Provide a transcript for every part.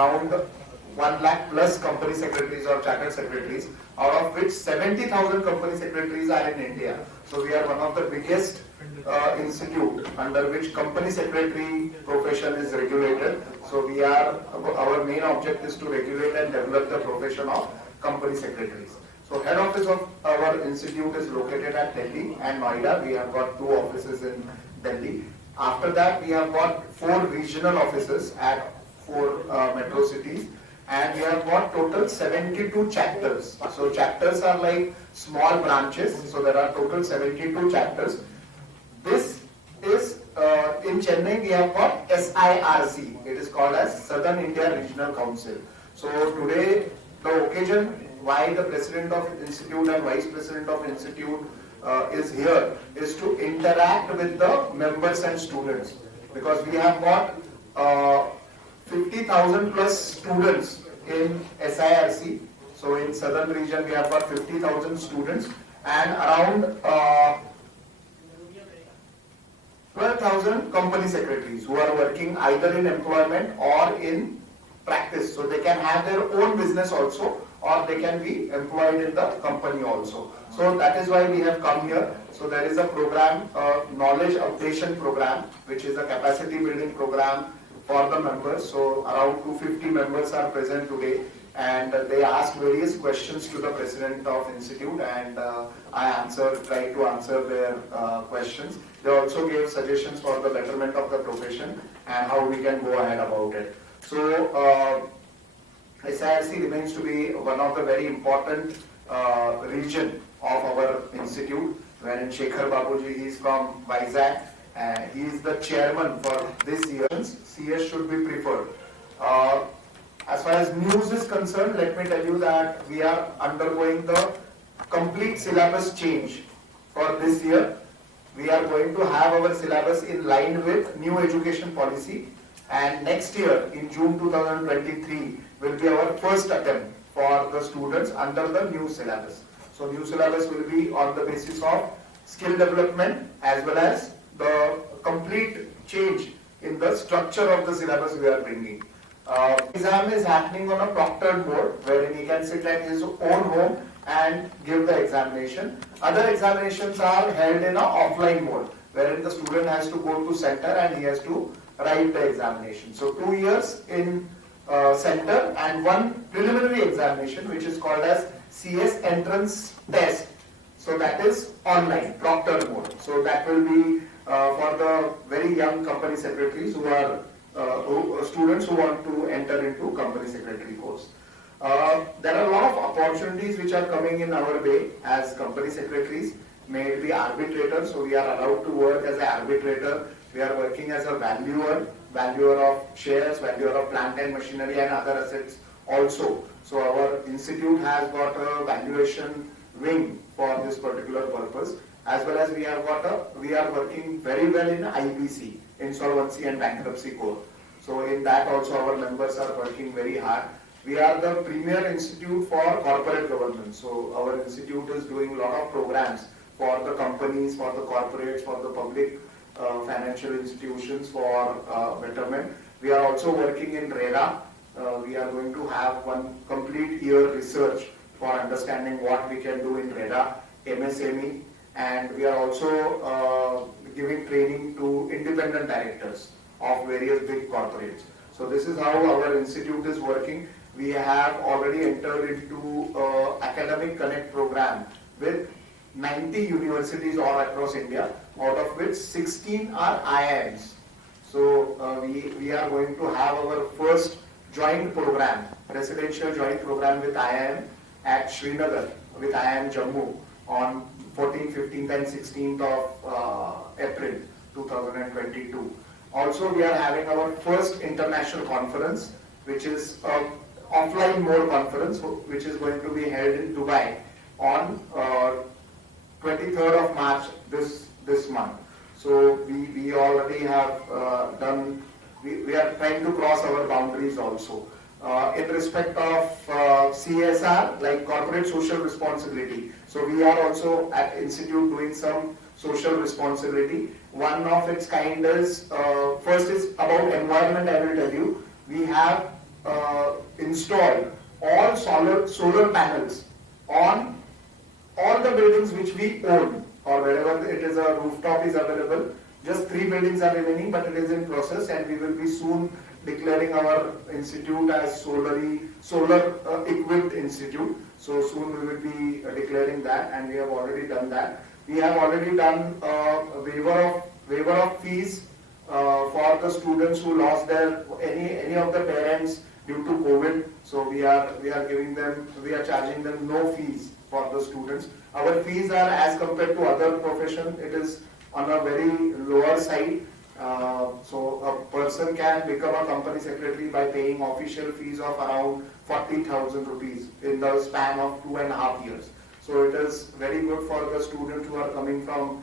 around 1 lakh plus company secretaries or chartered secretaries, out of which 70,000 company secretaries are in India. So we are one of the biggest institute under which company secretary profession is regulated. So our main object is to regulate and develop the profession of company secretaries. So head office of our institute is located at Delhi and Noida. We have got 2 offices in Delhi. After that, we have got 4 regional offices at 4 metro cities, and we have got total 72 chapters. So chapters are like small branches. So there are total 72 chapters. This is in Chennai. We have got SIRC. It is called as Southern India Regional Council. So today, the occasion why the president of institute and vice president of institute is here is to interact with the members and students, because we have got 50,000 plus students in SIRC. So in southern region we have got 50,000 students and around 12,000 company secretaries who are working either in employment or in practice. So they can have their own business also, or they can be employed in the company also. So that is why we have come here. So there is a program, knowledge updation program, which is a capacity building program for the members. So around 250 members are present today, and they asked various questions to the president of institute, and I tried to answer their questions. They also gave suggestions for the betterment of the profession and how we can go ahead about it. So SIRC remains to be one of the very important region of our institute. When Shekhar Babuji, he is from Vizag, and he is the chairman for this year. CS should be preferred. As far as news is concerned, let me tell you that we are undergoing the complete syllabus change for this year. We are going to have our syllabus in line with new education policy, and next year in June 2023 will be our first attempt for the students under the new syllabus. So new syllabus will be on the basis of skill development as well as the complete change in the structure of the syllabus we are bringing. Exam is happening on a proctored mode, wherein he can sit at his own home and give the examination. Other examinations are held in an offline mode, wherein the student has to go to center and he has to write the examination. So 2 years in center and 1 preliminary examination, which is called as CS entrance test. So that is online, proctor mode. So that will be for the very young company secretaries who are students who want to enter into company secretary course. There are a lot of opportunities which are coming in our way as company secretaries. May it be arbitrator, so we are allowed to work as an arbitrator. We are working as a valuer of shares, valuer of plant and machinery and other assets also. So our institute has got a valuation wing for this particular purpose, as well as we are working very well in IBC, Insolvency and Bankruptcy Court. So in that also our members are working very hard. We are the premier institute for corporate governance. So our institute is doing a lot of programs for the companies, for the corporates, for the public financial institutions for betterment. We are also working in RERA. We are going to have one complete year research for understanding what we can do in RERA, MSME, and we are also giving training to independent directors of various big corporates. So this is how our institute is working. We have already entered into Academic Connect program with 90 universities all across India, out of which 16 are IIMs. So we are going to have our first joint program, residential joint program with IIM at Srinagar, with IIM Jammu on 14th, 15th and 16th of April 2022. Also we are having our first international conference, which is an offline mode conference, which is going to be held in Dubai on 23rd of March this month. So we already have done, we are trying to cross our boundaries also. In respect of CSR, like corporate social responsibility. So we are also at Institute doing some social responsibility. One of its kind is, first is about environment, I will tell you. We have installed all solar panels on all the buildings which we own, or wherever it is a rooftop is available. Just 3 buildings are remaining, but it is in process, and we will be soon declaring our institute as solar equipped institute. So soon we will be declaring that, and we have already done that. We have already done a waiver of fees for the students who lost their any of the parents due to COVID. So we are charging them no fees for the students. Our fees are, as compared to other profession, it is on a very lower side. So a person can become a company secretary by paying official fees of around 40,000 rupees in the span of 2.5 years. So it is very good for the students who are coming from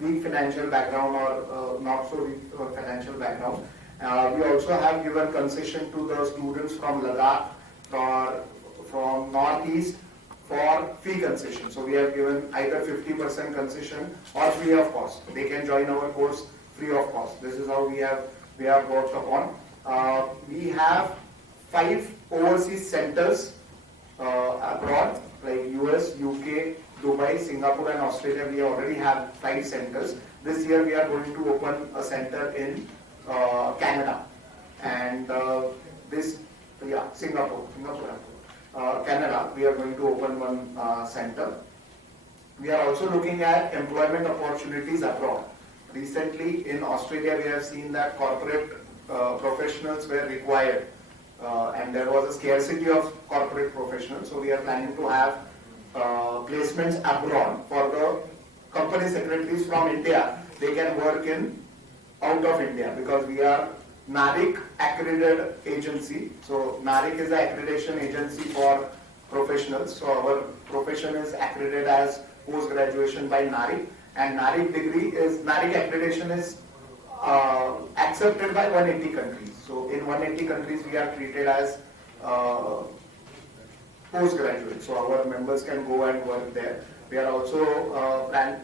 weak financial background or not so weak financial background. We also have given concession to the students from Ladakh or from Northeast for fee concession. So we have given either 50% concession or free of cost. They can join our course free of cost. This is how we have worked upon. We have 5 overseas centers abroad, like US, UK, Dubai, Singapore and Australia. We already have 5 centers. This year we are going to open a center in Canada, and Singapore, Canada. We are going to open one center. We are also looking at employment opportunities abroad. Recently in Australia, we have seen that corporate professionals were required, and there was a scarcity of corporate professionals. So we are planning to have placements abroad for the company secretaries from India. They can work out of India, because we are NARIC accredited agency. So NARIC is the accreditation agency for professionals. So our profession is accredited as post graduation by NARIC, and NARIC accreditation is accepted by 180 countries. So in 180 countries we are treated as postgraduate. So our members can go and work there. We are also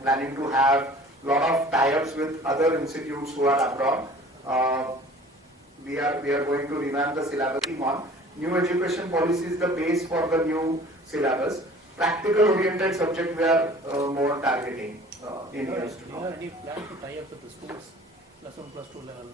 planning to have a lot of tie-ups with other institutes who are abroad. We are going to revamp the syllabus on new education policy is the base for the new syllabus. Practical oriented subject we are more targeting in years to come. Do you have any plan to tie up with the schools, +1, +2 level?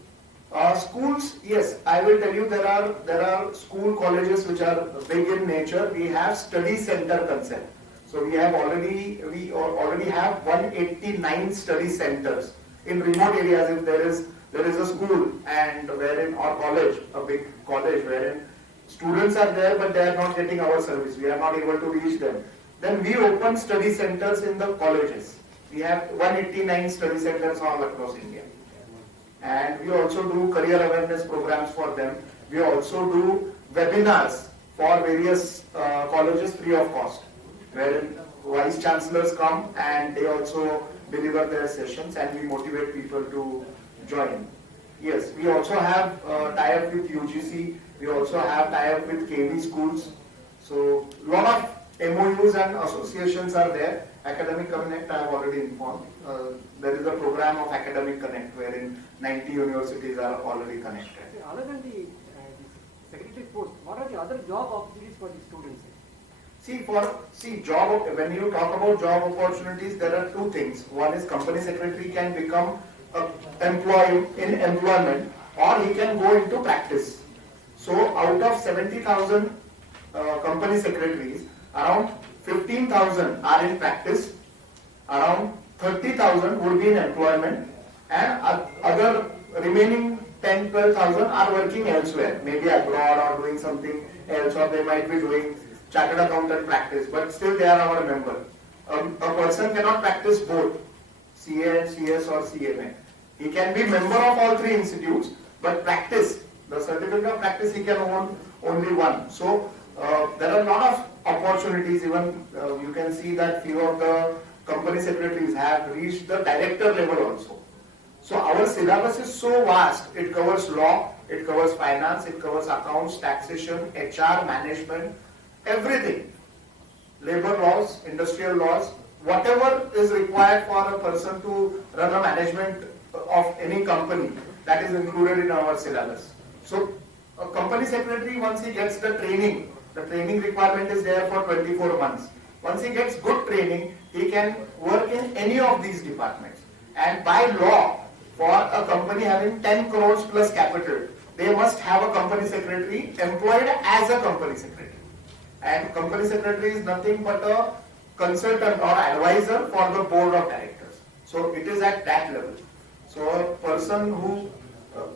Schools, yes, I will tell you, there are school colleges which are big in nature. We have study center concept. So we already have 189 study centers in remote areas. If there is a school and wherein, or college, a big college wherein students are there but they are not getting our service, we are not able to reach them, then we open study centers in the colleges. We have 189 study centers all across India. And we also do career awareness programs for them. We also do webinars for various colleges free of cost, wherein vice chancellors come and they also deliver their sessions, and we motivate people to join. Yes, we also have tie-up with UGC. We also have tie-up with KV schools. So a lot of MOUs and associations are there. Academic Connect, I have already informed. There is a program of Academic Connect wherein 90 universities are already connected. Other than the secretary post, what are the other job opportunities for the students? When you talk about job opportunities, there are 2 things. One is company secretary can become employee in employment, or he can go into practice. So out of 70,000 company secretaries, around 15,000 are in practice, around 30,000 would be in employment, and other remaining 10-12,000 are working elsewhere, maybe abroad or doing something else, or they might be doing chartered accountant practice, but still they are our member. A person cannot practice both CA and CS or CMA. He can be member of all 3 institutes, but practice, the certificate of practice, he can own only one. So there are a lot of opportunities. Even you can see that few of the company secretaries have reached the director level also. So our syllabus is so vast. It covers law, it covers finance, it covers accounts, taxation, HR, management, everything. Labor laws, industrial laws, whatever is required for a person to run a management of any company, that is included in our syllabus. So a company secretary, once he gets the training requirement is there for 24 months. Once he gets good training, he can work in any of these departments. And by law, for a company having 10 crores plus capital, they must have a company secretary employed as a company secretary. And company secretary is nothing but a consultant or advisor for the board of directors. So it is at that level. So a person who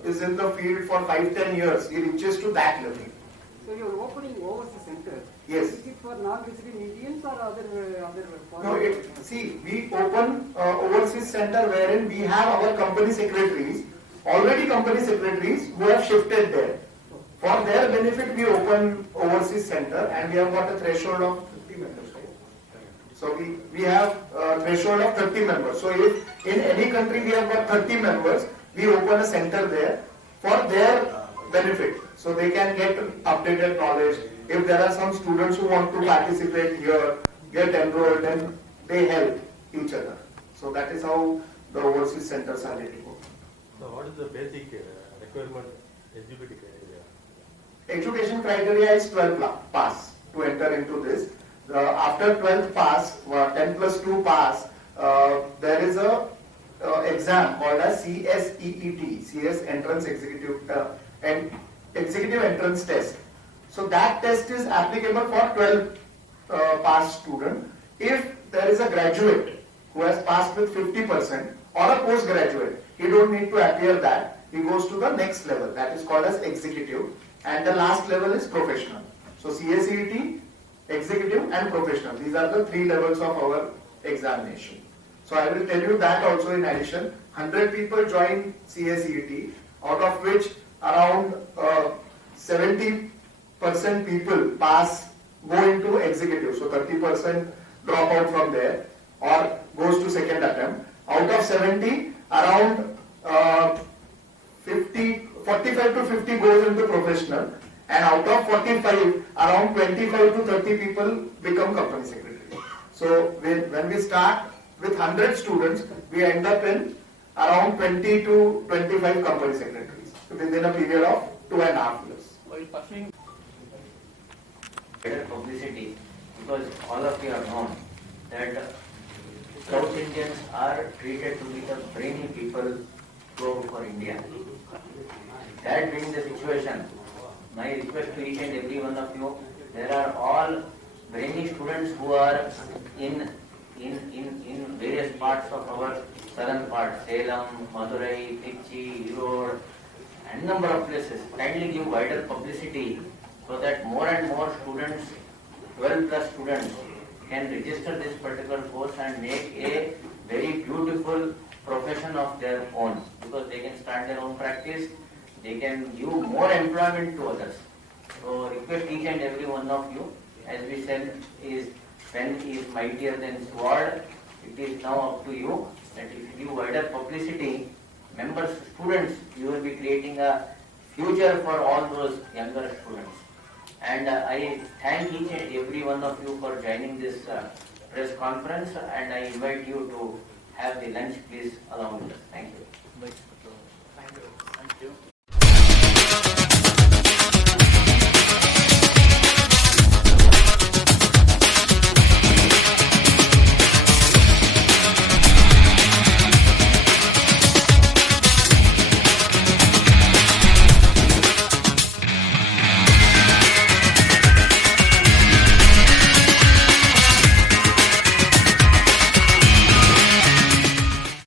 is in the field for 5-10 years, he reaches to that level. So you are opening overseas center. Yes. Is it for non-resident Indians or other No, see, we open overseas center wherein we have our company secretaries, already company secretaries who have shifted there. For their benefit, we open overseas center and we have got a threshold of 50 members, right? So we have a threshold of 30 members. So if in any country we have got 30 members, we open a center there for their benefit. So they can get updated knowledge. If there are some students who want to participate here, get enrolled, then they help each other. So that is how the overseas centers are getting open. So what is the basic requirement eligibility criteria? Education criteria is 12 pass to enter into this. After 12th pass, 10 plus 2 pass, there is a exam called as CSEET, CS Entrance Executive Entrance Test. So that test is applicable for 12 pass student. If there is a graduate who has passed with 50% or a postgraduate, he don't need to appear that. He goes to the next level, that is called as executive, and the last level is professional. So CSET, executive and professional, these are the 3 levels of our examination. So I will tell you that also in addition. 100 people join CSET, out of which around 70% people pass, go into executive. So 30% drop out from there or goes to second attempt. Out of 70, around 45 to 50 goes into professional, and out of 45, around 25 to 30 people become company secretary. So when we start with 100 students, we end up in around 20 to 25 company secretaries within a period of 2.5 years. While pursuing Better publicity, because all of you have known that South Indians are treated to be the brainy people for India. That being the situation, my request to each and every one of you, there are all brainy students who are in various parts of our southern part, Salem, Madurai, Trichy, Erode, and number of places. Kindly give wider publicity so that more and more students, 12 plus students, can register this particular course and make a very beautiful profession of their own, because they can start their own practice, they can give more employment to others. So request each and every one of you, as we said, is pen is mightier than sword. It is now up to you that if you give wider publicity, members, students, you will be creating a future for all those younger students. And I thank each and every one of you for joining this press conference, and I invite you to have the lunch please along with us. Thank you. Thank you.